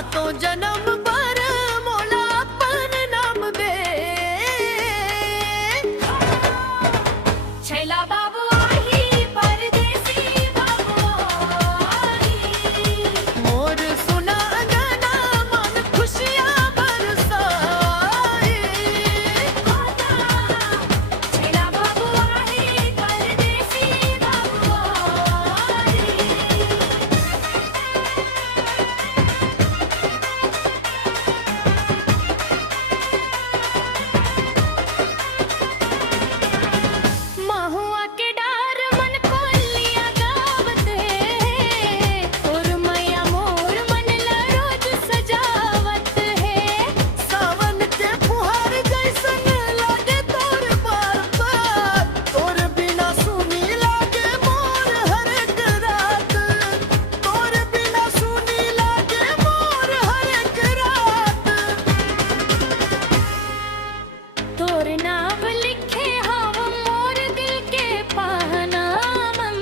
सातों जन्म पर मोला अपन नाम दे। छैला बाबू आही परदेसी बाबू आही। मोर सुना अंगना मन खुशियाँ बरसाए। छैला बाबू आही परदेसी बाबू आही। महुआ के डार मन कोलिया गावत है। और मैया मोर मन ला रोज सजावत है। सावन के फुहार जैसन लागे तोर बार बार। तोर बिना सुनी लागे मोर हर एक रात। तोर बिना सुनी लागे मोर हर एक रात। तोर नाम लिखे हम मोर दिल के पाना मन।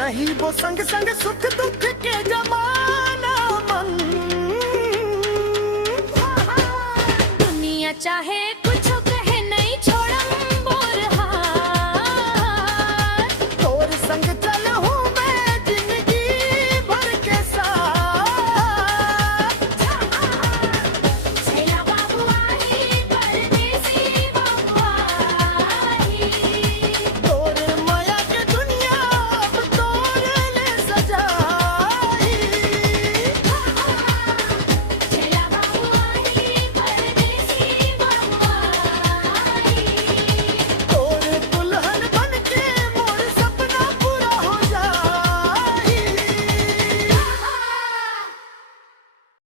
रही वो संग संग सुख दुख के जमाना मन। दुनिया चाहे